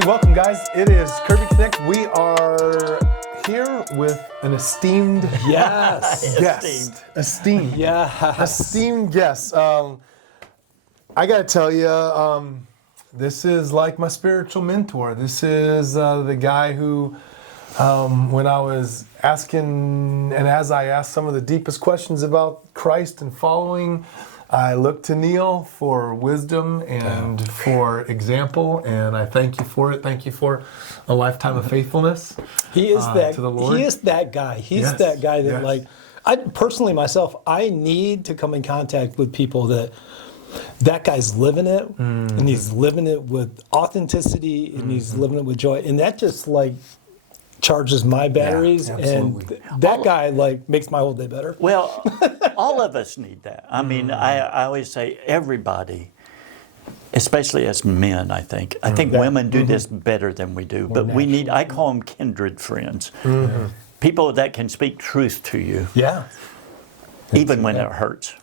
Hey, welcome, guys. It is Kirby Connect. We are here with an esteemed guest. Esteemed guest. I got to tell you, this is like my spiritual mentor. This is the guy who, when I was asking, and as I asked some of the deepest questions about Christ and following, I look to Neil for wisdom and for example, and I thank you for it. Thank you for a lifetime of faithfulness. He is that. To the Lord. He is that guy. He's that guy that, like, I personally myself, I need to come in contact with people that guy's living it, and he's living it with authenticity, and he's living it with joy, and that just like charges my batteries, and that guy like makes my whole day better. Well, all of us need that. I mean, I always say everybody, especially as men, I think women do this better than we do, but we need, I call them kindred friends. People that can speak truth to you. Even when it hurts.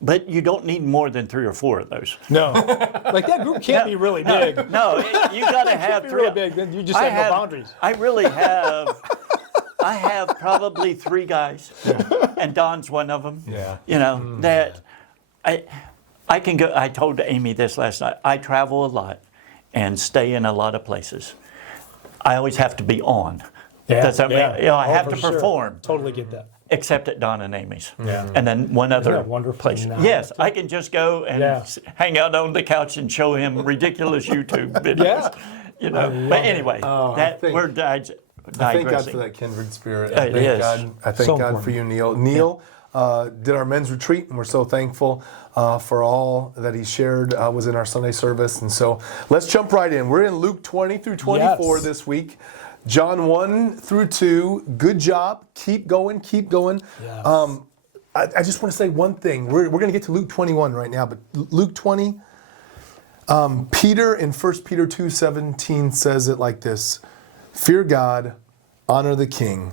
But you don't need more than 3 or 4 of those. No, like that group can't be really big. No, you got to have 3. Really big. Then you just have no boundaries. I really have. I have probably 3 guys, and Don's one of them. You know that I can go. I told Amy this last night. I travel a lot and stay in a lot of places. I always have to be on. Does that mean, I have to perform. Totally get that. Except at Don and Amy's. And then one other place. Yes, I can just go and hang out on the couch and show him ridiculous YouTube videos. You know. But anyway, we're digressing. I thank God for that kindred spirit. I thank God for you, Neil. Neil did our men's retreat, and we're so thankful for all that he shared was in our Sunday service. And so let's jump right in. We're in Luke 20 through 24 this week. John 1 through 2, good job. Keep going, keep going. I just want to say one thing. We're going to get to Luke 21 right now, but Luke 20, Peter in 1 Peter 2:17 says it like this: fear God, honor the king.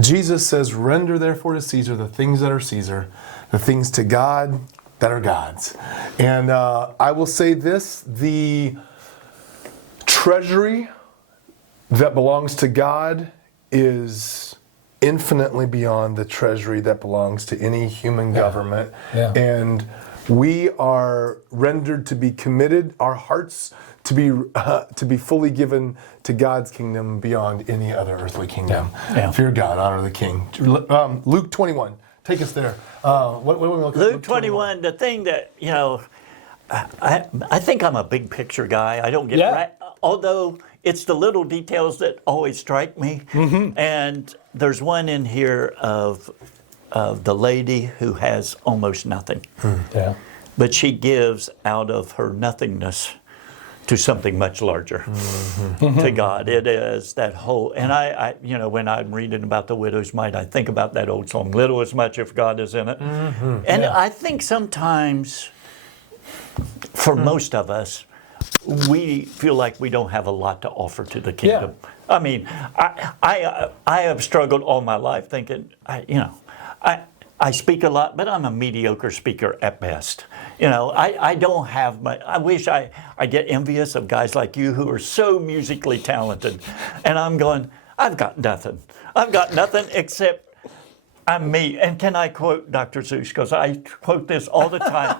Jesus says, render therefore to Caesar the things that are Caesar, the things to God that are God's. And I will say this, the treasury that belongs to God is infinitely beyond the treasury that belongs to any human government. And we are rendered to be committed, our hearts to be fully given to God's kingdom beyond any other earthly kingdom. Fear God, honor the king. Luke 21, take us there. What do we look at? Luke 21, the thing that, you know, I think I'm a big picture guy. I don't get right. Although it's the little details that always strike me. And there's one in here of the lady who has almost nothing. But she gives out of her nothingness to something much larger, to God. It is that whole, and I, you know, when I'm reading about the widow's mite, I think about that old song, little is much if God is in it. And I think sometimes, for most of us, we feel like we don't have a lot to offer to the kingdom. I mean, I have struggled all my life thinking, I speak a lot, but I'm a mediocre speaker at best. You know, I don't have much. I wish I get envious of guys like you who are so musically talented. And I'm going, I've got nothing. I've got nothing except I'm me. And can I quote Dr. Seuss? Because I quote this all the time.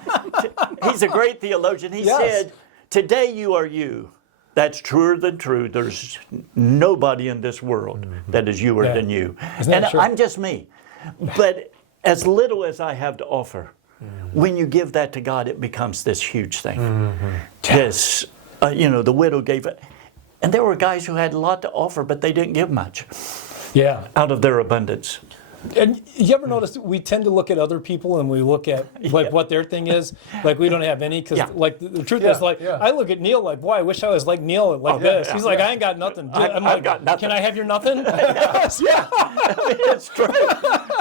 He's a great theologian. He said, today you are you. That's truer than true. There's nobody in this world that is youer than you. And I'm just me. But as little as I have to offer, when you give that to God, it becomes this huge thing. This, the widow gave it. And there were guys who had a lot to offer, but they didn't give much out of their abundance. And you ever notice we tend to look at other people and we look at like what their thing is, like we don't have any, because like the truth is like I look at Neil like, boy, I wish I was like Neil like this. He's like, I ain't got nothing. I've got nothing. Can I have your nothing? Yes. It's true.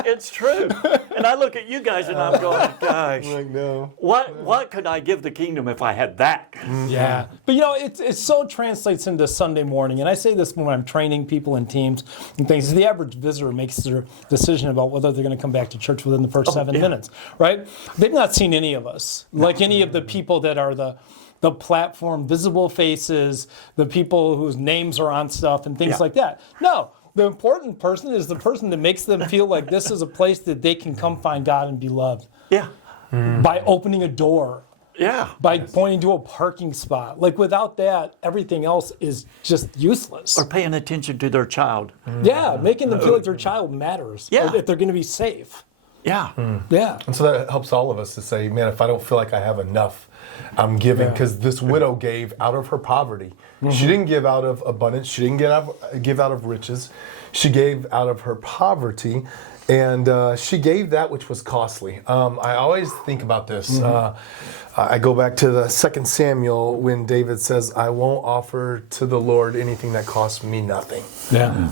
It's true. And I look at you guys and I'm going, gosh, like, no. What could I give the kingdom if I had that? But you know, it so translates into Sunday morning, and I say this when I'm training people in teams and things. The average visitor makes their decision about whether they're going to come back to church within the first 7 minutes, right? They've not seen any of us, like any of the people that are the the platform, visible faces, the people whose names are on stuff and things like that. No, the important person is the person that makes them feel like this is a place that they can come find God and be loved. Yeah. By opening a door. Yeah. By pointing to a parking spot. Like without that, everything else is just useless. Or paying attention to their child. Yeah, making them feel like their child matters. Yeah. If they're going to be safe. Yeah. Yeah. And so that helps all of us to say, man, if I don't feel like I have enough, I'm giving. Because this widow gave out of her poverty. She didn't give out of abundance. She didn't give out of riches. She gave out of her poverty. And she gave that which was costly. I always think about this. I go back to the 2 Samuel when David says, I won't offer to the Lord anything that costs me nothing. Yeah.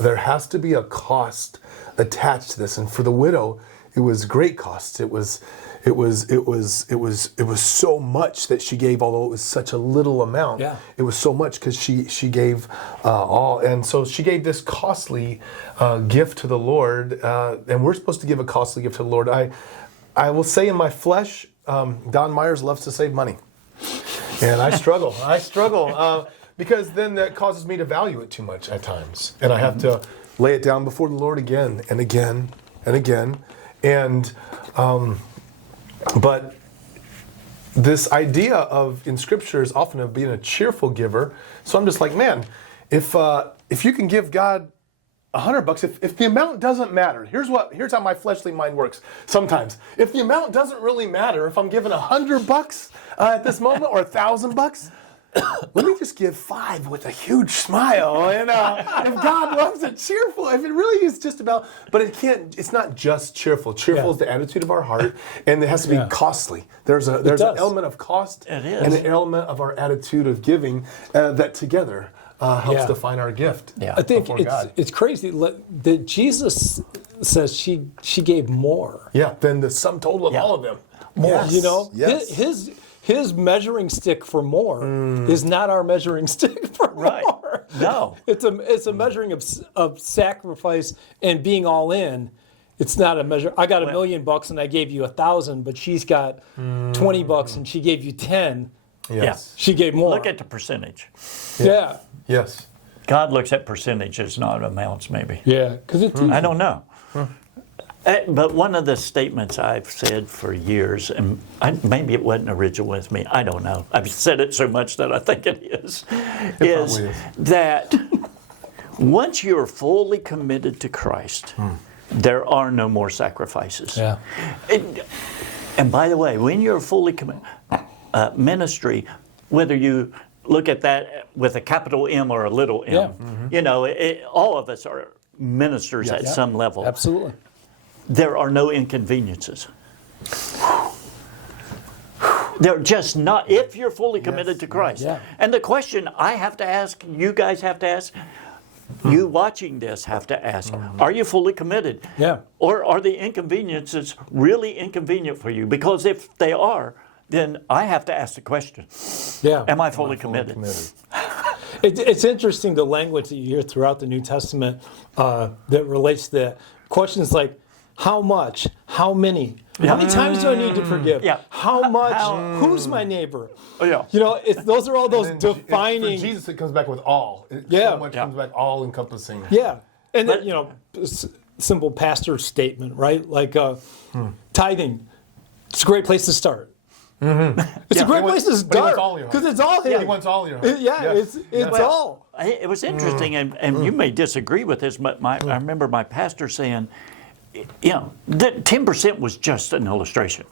There has to be a cost attached to this. And for the widow, it was great cost. It was so much that she gave, although it was such a little amount. Yeah. It was so much because she gave all. And so she gave this costly gift to the Lord. And we're supposed to give a costly gift to the Lord. I will say in my flesh, Don Myers loves to save money. And I struggle. Because then that causes me to value it too much at times. And I have to lay it down before the Lord again and again and again. And but this idea of in Scripture is often of being a cheerful giver. So I'm just like, man, if you can give God $100, if the amount doesn't matter, here's how my fleshly mind works. Sometimes, if the amount doesn't really matter, if I'm given $100 at this moment or $1,000. Let me just give 5 with a huge smile. And if God loves it, cheerful. If it really is just about, but it's not just cheerful. Cheerful is the attitude of our heart, and it has to be costly. There's an element of cost and an element of our attitude of giving that together helps define our gift. Yeah. I think it's crazy that Jesus says she gave more. Yeah, than the sum total of all of them. More. Yes. You know, his measuring stick for more is not our measuring stick for more. No. It's a measuring of sacrifice and being all in. It's not a measure. I got $1 million and I gave you 1,000, but she's got $20 and she gave you 10. Yes. She gave more. Look at the percentage. Yeah. Yes. God looks at percentages, not amounts, maybe. Yeah, because it's easy. I don't know. But one of the statements I've said for years, and maybe it wasn't original with me, I don't know. I've said it so much that I think it is that once you're fully committed to Christ, there are no more sacrifices. Yeah. And by the way, when you're fully committed, ministry, whether you look at that with a capital M or a little m, you know, all of us are ministers at some level. Absolutely. There are no inconveniences. They're just not, if you're fully committed to Christ. Yeah. And the question I have to ask, you guys have to ask, you watching this have to ask, are you fully committed? Yeah. Or are the inconveniences really inconvenient for you? Because if they are, then I have to ask the question, am I fully committed? It's interesting the language that you hear throughout the New Testament that relates to that. Questions like, how much? How many? How many times do I need to forgive? Yeah. How much? Who's my neighbor? Oh, yeah. You know, those are all those defining. For Jesus, it comes back with all. Yeah. So much comes back all encompassing. Yeah. And then, you know, simple pastor statement, right? Like tithing. It's a great place to start. It's a great place to start because it's all him. He wants all your heart. Yeah, it's all. It was interesting, and you may disagree with this, but I remember my pastor saying, you know, that 10% was just an illustration.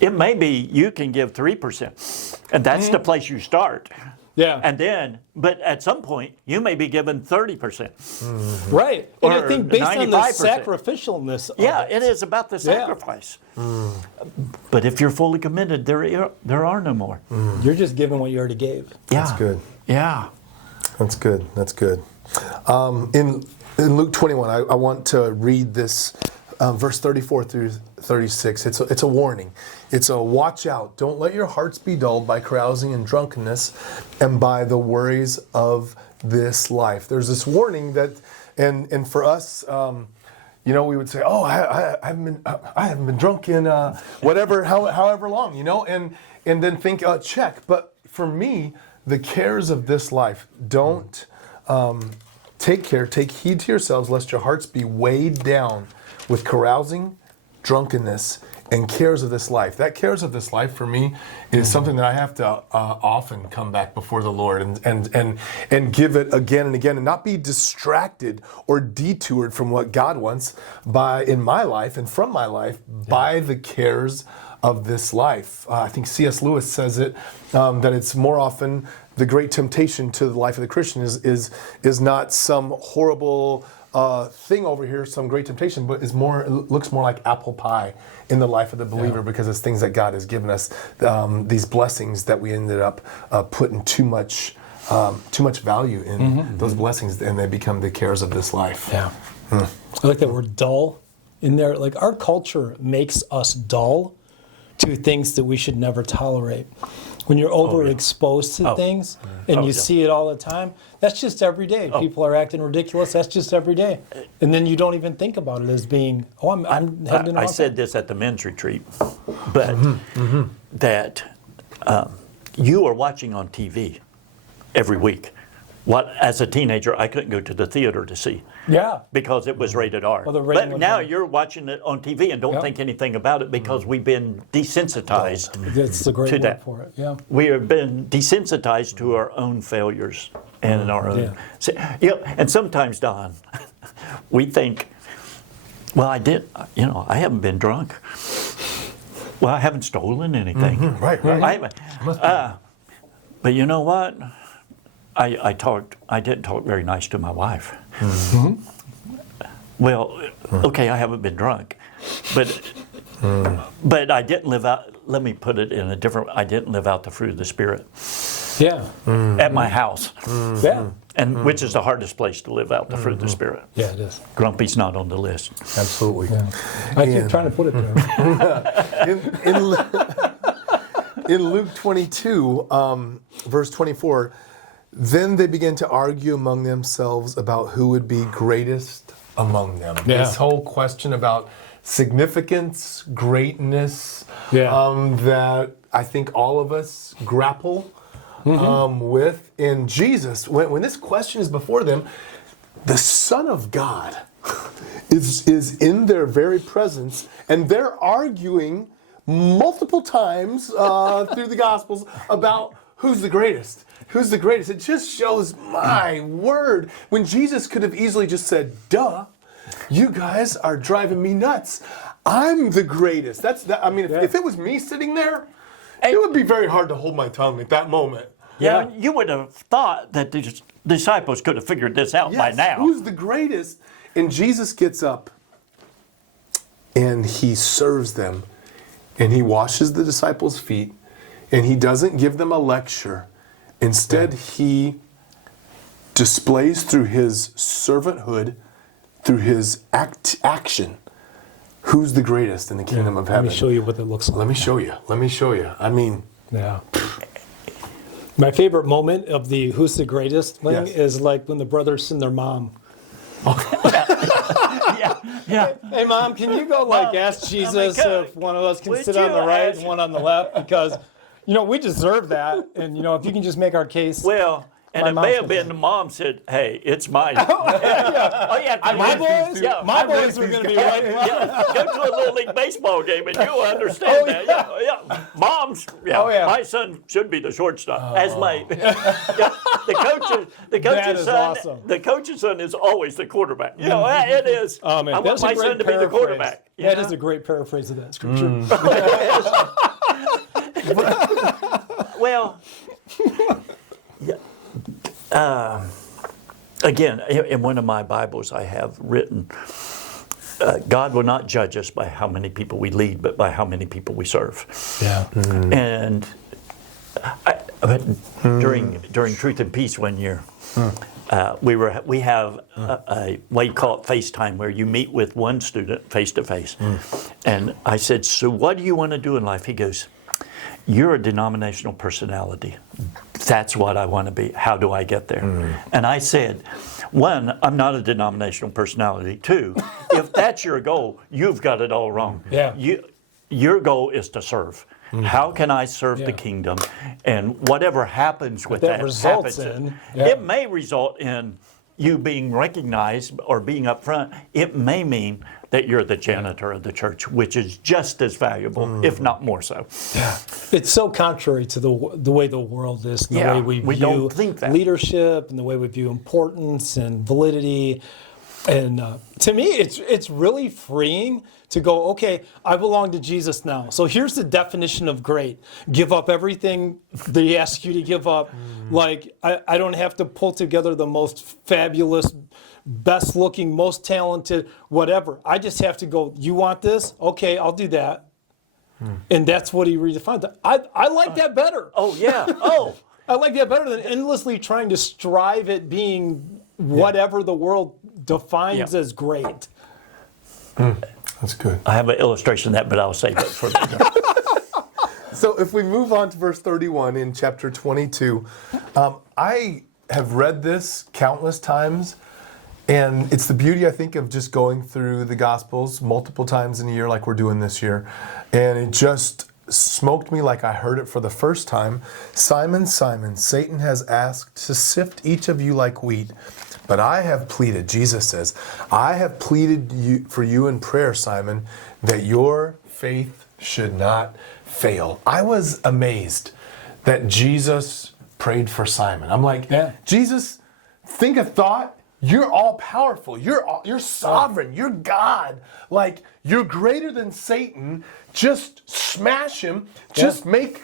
It may be you can give 3%, and that's the place you start. Yeah. And then, but at some point, you may be given 30%. Right. And I think based 95%. on the sacrificialness of it is about the sacrifice. But if you're fully committed, there are no more. You're just giving what you already gave. Yeah. That's good. Yeah. That's good. That's good. In Luke 21, I want to read this verse 34 through 36. It's a warning. It's a watch out. Don't let your hearts be dulled by carousing and drunkenness and by the worries of this life. There's this warning that, and for us, we would say, "Oh, I haven't been drunk in however long," and then think, check. But for me, the cares of this life, don't take heed to yourselves, lest your hearts be weighed down with carousing, drunkenness, and cares of this life. That cares of this life for me is something that I have to often come back before the Lord and give it again and again, and not be distracted or detoured from what God wants in my life and from my life by the cares of this life. I think C.S. Lewis says it, that it's more often the great temptation to the life of the Christian is not some horrible thing over here, some great temptation, but it looks more like apple pie in the life of the believer, because it's things that God has given us, these blessings that we ended up putting too much value in those blessings, and they become the cares of this life. Yeah. I like that word dull in there. Like, our culture makes us dull to things that we should never tolerate. When you're overexposed to things and you see it all the time, that's just every day. People are acting ridiculous. That's just every day. And then you don't even think about it as being, I'm heading in the wrong I said this at the men's retreat, but that you are watching on TV every week. What, as a teenager, I couldn't go to the theater to see. Yeah. Because it was rated R. Well, but now you're watching it on TV and don't think anything about it, because we've been desensitized That's the great to word that. for it. Yeah. We have been desensitized to our own failures and our own. And sometimes, Don, we think, well, I haven't been drunk. Well, I haven't stolen anything. Right. I haven't. But you know what? I didn't talk very nice to my wife. Well, okay, I haven't been drunk, but I didn't live out. Let me put it in a different. I didn't live out the fruit of the Spirit. Yeah. At my house. Yeah. And which is the hardest place to live out the fruit of the Spirit. Yeah, it is. Grumpy's not on the list. Absolutely. Yeah. I keep trying to put it there. In Luke 22, verse 24. Then they began to argue among themselves about who would be greatest among them. Yeah. This whole question about significance, greatness, that I think all of us grapple with. In Jesus, when this question is before them, the Son of God is in their very presence, and they're arguing multiple times through the Gospels about who's the greatest. Who's the greatest? It just shows, my word, when Jesus could have easily just said, duh, you guys are driving me nuts. I'm the greatest. If it was me sitting there, it would be very hard to hold my tongue at that moment. Yeah, you would have thought that the disciples could have figured this out by now. Who's the greatest? And Jesus gets up and he serves them, and he washes the disciples' feet, and he doesn't give them a lecture. Instead, he displays through his servanthood, through his action, who's the greatest in the kingdom of heaven. Let me show you what it looks like. Let me show you. I mean... Yeah. My favorite moment of the who's the greatest thing is like when the brothers send their mom. Yeah. Hey, Mom, can you go ask Jesus if one of us can sit on the right and one on the left? Because... we deserve that, and if you can just make our case. Well, and it may have been the mom said, "Hey, it's mine." My boys are going to be right. Go to a little league baseball game, and you'll understand that. Yeah. Moms. Yeah. My son should be the shortstop. As my the coach's son. Awesome. The coach's son is always the quarterback. It is. Oh, man. I want my son to be the quarterback. That is a great paraphrase of that scripture. Well, again, in one of my Bibles I have written, God will not judge us by how many people we lead, but by how many people we serve. Yeah. Mm-hmm. And during Truth and Peace one year, we have a what you call it FaceTime, where you meet with one student face to face. And I said, "So what do you want to do in life?" He goes, "You're a denominational personality. That's what I want to be. How do I get there?" And I said, one, I'm not a denominational personality. Two, if that's your goal, you've got it all wrong. Yeah. Your goal is to serve. How can I serve the kingdom? And whatever happens with that results happens. in, It may result in you being recognized or being up front. It may mean that you're the janitor of the church, which is just as valuable, if not more so. Yeah. It's so contrary to the way the world is, and the way we view don't think that. leadership, and the way we view importance and validity. And to me, it's really freeing to go, okay, I belong to Jesus now. So here's the definition of great. Give up everything that he asks you to give up. Like, I don't have to pull together the most fabulous, best looking, most talented, whatever. I just have to go, you want this? Okay, I'll do that. And that's what he redefined. I like that better. Oh, yeah. Oh. I like that better than endlessly trying to strive at being whatever the world defines as great. That's good. I have an illustration of that, but I'll save it for later. So if we move on to verse 31 in chapter 22, I have read this countless times, and it's the beauty, I think, of just going through the Gospels multiple times in a year like we're doing this year. And it just smoked me like I heard it for the first time. Simon, Simon, Satan has asked to sift each of you like wheat. But I have pleaded, Jesus says, I have pleaded for you in prayer, Simon, that your faith should not fail. I was amazed that Jesus prayed for Simon. I'm like, Jesus, think a thought. You're all powerful. You're sovereign. You're God. Like, you're greater than Satan. Just smash him. Just make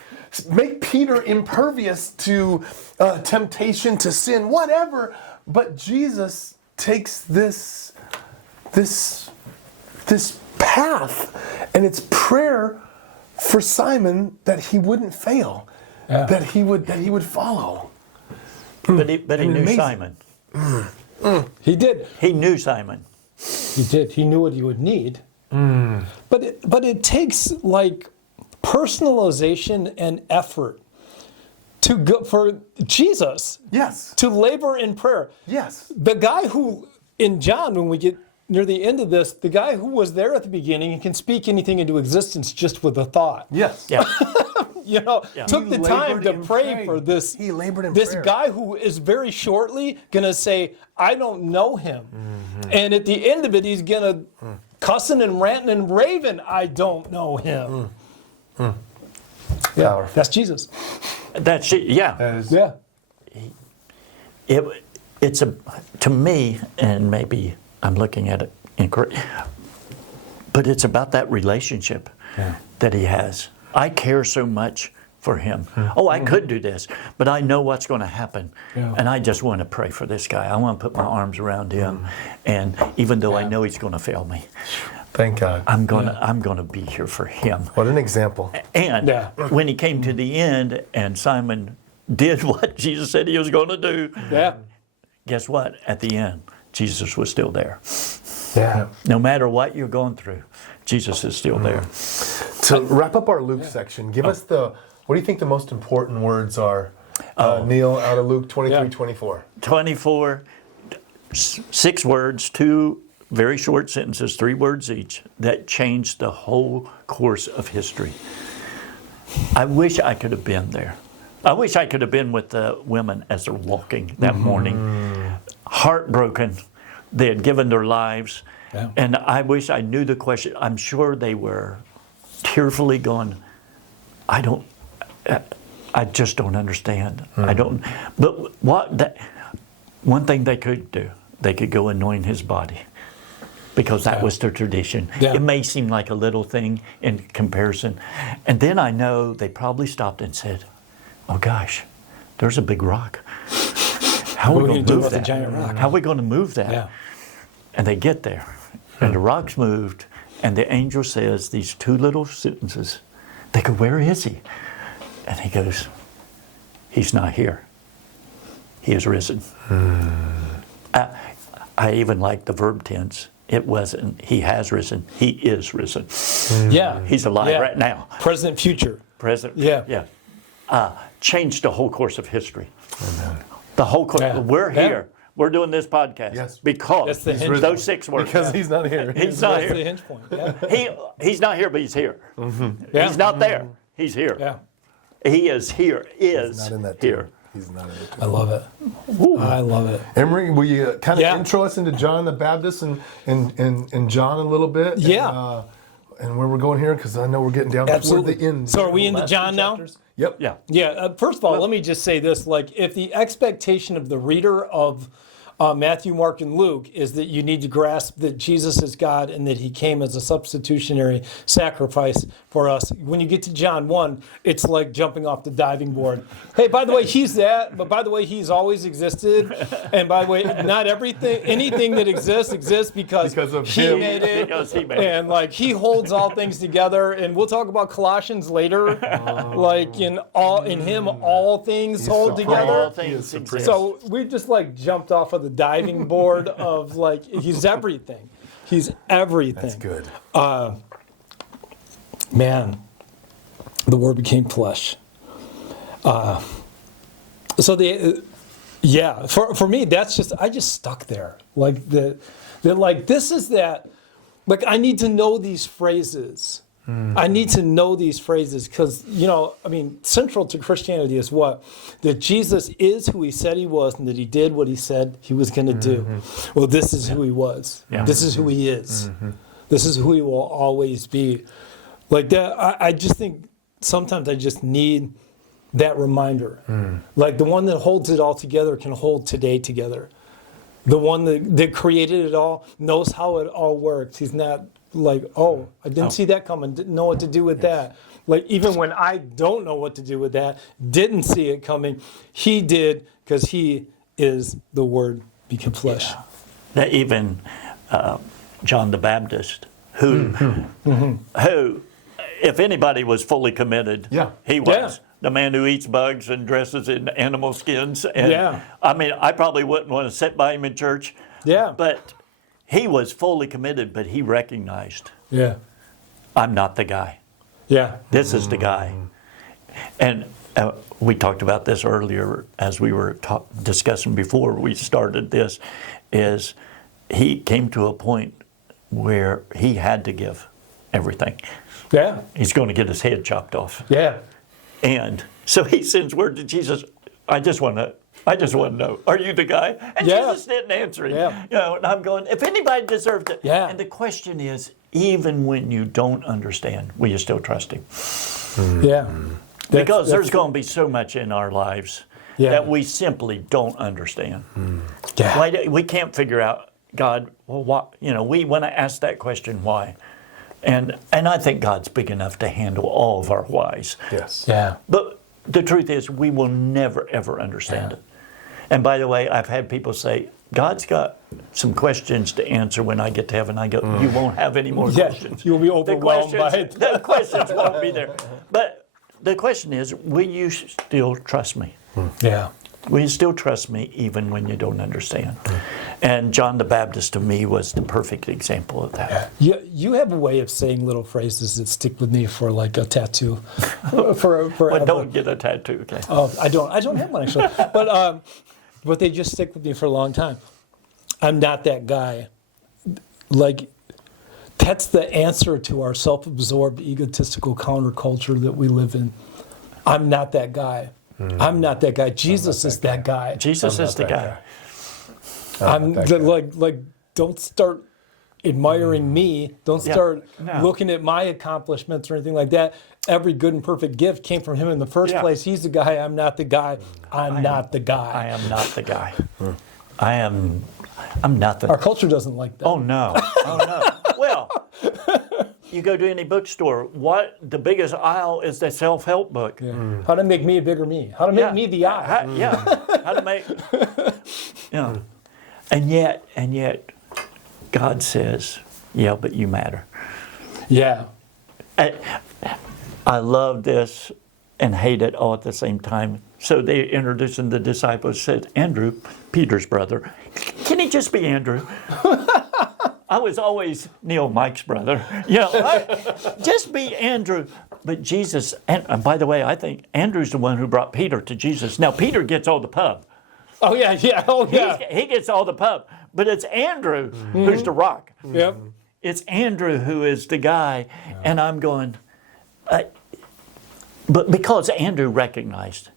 Peter impervious to temptation, to sin, whatever. But Jesus takes this path, and it's prayer for Simon that he wouldn't fail, that he would follow. But he knew Simon. He did. He knew Simon. He did. He knew what he would need. But it takes like personalization and effort to go for Jesus. Yes. To labor in prayer. Yes. The guy who, in John, when we get near the end of this, the guy who was there at the beginning and can speak anything into existence just with a thought. Yes. Yeah. Took the time to pray for this. He labored in this prayer. guy who is very shortly going to say, I don't know him. And at the end of it, he's going to cussing and ranting and raving, I don't know him. Yeah, that's Jesus. That's it. Yeah. It's to me, and maybe I'm looking at it incorrect, but it's about that relationship that he has. I care so much for him. Oh, I could do this, but I know what's going to happen. And I just want to pray for this guy. I want to put my arms around him. And even though I know he's going to fail me, thank God, I'm going to be here for him. What an example. And when he came to the end and Simon did what Jesus said he was going to do, guess what? At the end, Jesus was still there. Yeah. No matter what you're going through, Jesus is still there. To wrap up our Luke section, give us what do you think the most important words are, Neil, out of Luke 23:24? 24, 6 words, 2 very short sentences, 3 words each, that changed the whole course of history. I wish I could have been there. I wish I could have been with the women as they're walking that morning. Heartbroken. They had given their lives. Yeah. And I wish I knew the question. I'm sure they were tearfully going, I just don't understand. But one thing they could do, they could go anoint his body, because that was their tradition. It may seem like a little thing in comparison. And then I know they probably stopped and said, oh gosh, there's a big rock. How are we going to move that? Giant rock? How are we going to move that? Yeah. And they get there, and the rock's moved, and the angel says these 2 little sentences. They go, where is he? And he goes, he's not here. He is risen. I even like the verb tense. It wasn't, he has risen. He is risen. Yeah. He's alive right now. Present, future. Present. Yeah. Changed the whole course of history. Amen. The whole course. We're here. we're doing this podcast. Yes. Because those 6 words. Because he's not here. He's not here. That's the hinge point. Yeah. He's not here, but he's here. Yeah. He's not there. He's here. Yeah. He is here. He's not in that here. He's not in it. I love it. I love it. Emery, will you kind of intro us into John the Baptist and John a little bit? Yeah. And where we're going here, because I know we're getting down toward the end. So are we into John now? Yep. Yeah. Yeah. First of all, let me just say this: like, if the expectation of the reader of Matthew, Mark, and Luke is that you need to grasp that Jesus is God and that He came as a substitutionary sacrifice for us. When you get to John 1, it's like jumping off the diving board. Hey, by the way, He's that, but by the way, He's always existed. And by the way, not anything that exists because of He Him. made it. Because He made it. And like He holds all things together. And we'll talk about Colossians later. Like in Him, all things hold together. All things exist. So we just like jumped off of the diving board of like He's everything. He's everything. That's good. Man, the Word became flesh. For me, that's just I just stuck there. Like this is that. Like I need to know these phrases. I need to know these phrases because, central to Christianity is what? That Jesus is who He said He was and that He did what He said He was going to do. Well, this is who He was. Yeah. This is who He is. This is who He will always be. Like that, I just think sometimes I just need that reminder. Like the one that holds it all together can hold today together. The one that created it all knows how it all works. He's not like, I didn't see that coming, didn't know what to do with that. Like even when I don't know what to do with that, didn't see it coming, He did because He is the Word became flesh. Yeah. That even John the Baptist, who, if anybody was fully committed, he was. Yeah. The man who eats bugs and dresses in animal skins. And, I probably wouldn't want to sit by him in church. Yeah. But he was fully committed, but he recognized, I'm not the guy. Yeah. This is the guy. And we talked about this earlier as we were discussing before we started this, is he came to a point where he had to give everything. Yeah. He's going to get his head chopped off. Yeah. And so he sends word to Jesus, I just want to know, are you the guy? And Jesus didn't answer him. Yeah. And I'm going, if anybody deserved it. Yeah. And the question is, even when you don't understand, will you still trust Him? Yeah. Because there's going to be so much in our lives that we simply don't understand. Yeah. Why we can't figure out, God, well, what, we want to ask that question, why? And I think God's big enough to handle all of our whys. Yes. Yeah. But the truth is, we will never, ever understand it. And by the way, I've had people say, God's got some questions to answer when I get to heaven. I go, you won't have any more questions. You'll be overwhelmed by it. The questions won't be there. But the question is, will you still trust me? Yeah. Will you still trust me even when you don't understand? And John the Baptist to me was the perfect example of that. Yeah. You have a way of saying little phrases that stick with me for like a tattoo. Forever. Well, don't get a tattoo, okay? Oh, I don't have one actually. But they just stick with me for a long time. I'm not that guy. Like, that's the answer to our self-absorbed, egotistical counterculture that we live in. I'm not that guy. I'm not that guy. Jesus is that guy. Jesus is the guy. Don't start admiring me. Don't start looking at my accomplishments or anything like that. Every good and perfect gift came from Him in the first place. He's the guy. I'm not the guy. I'm not the guy. I am not the guy. I'm nothing. Our culture doesn't like that. Oh no. Well, you go to any bookstore, the biggest aisle is the self-help book. Yeah. How to make me a bigger me. How to make me the I. How to make, And yet, God says, but you matter. Yeah. I love this and hate it all at the same time. So they introducing the disciples, said, Andrew, Peter's brother, can he just be Andrew? I was always Neil, Mike's brother. Just be Andrew. But Jesus, and by the way, I think Andrew's the one who brought Peter to Jesus. Now, Peter gets all the pub. Oh yeah. He gets all the pub. But it's Andrew who's the rock. Yep. It's Andrew who is the guy. Yeah. And I'm going, but because Andrew recognized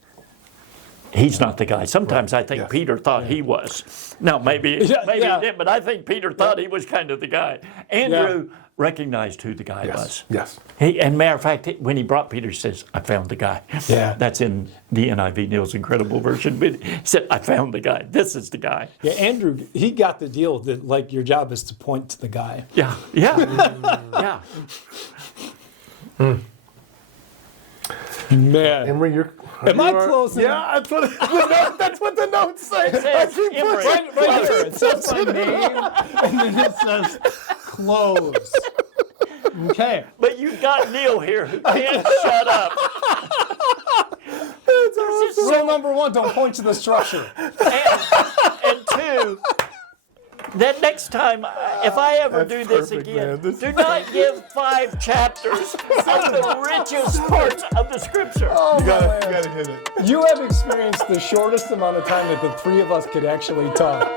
he's not the guy. Sometimes I think Peter thought he was. Now, maybe he did, but I think Peter thought he was kind of the guy. Andrew recognized who the guy was. Yes. And matter of fact, when he brought Peter, he says, I found the guy. Yeah. That's in the NIV, Neil's Incredible Version. But he said, I found the guy. This is the guy. Yeah, Andrew, he got the deal that, like, your job is to point to the guy. Yeah. Yeah. Man. Emery, am I closing? Yeah, that's what the notes say. It says right here. It says my name, and then it says close. Okay. But you got Neil here who can't shut up. That's awesome. Rule number 1, don't point to the structure. And 2, that next time, if I ever do this again, do not give 5 chapters of the richest parts of the Scripture. Oh, you gotta hit it. You have experienced the shortest amount of time that the 3 of us could actually talk.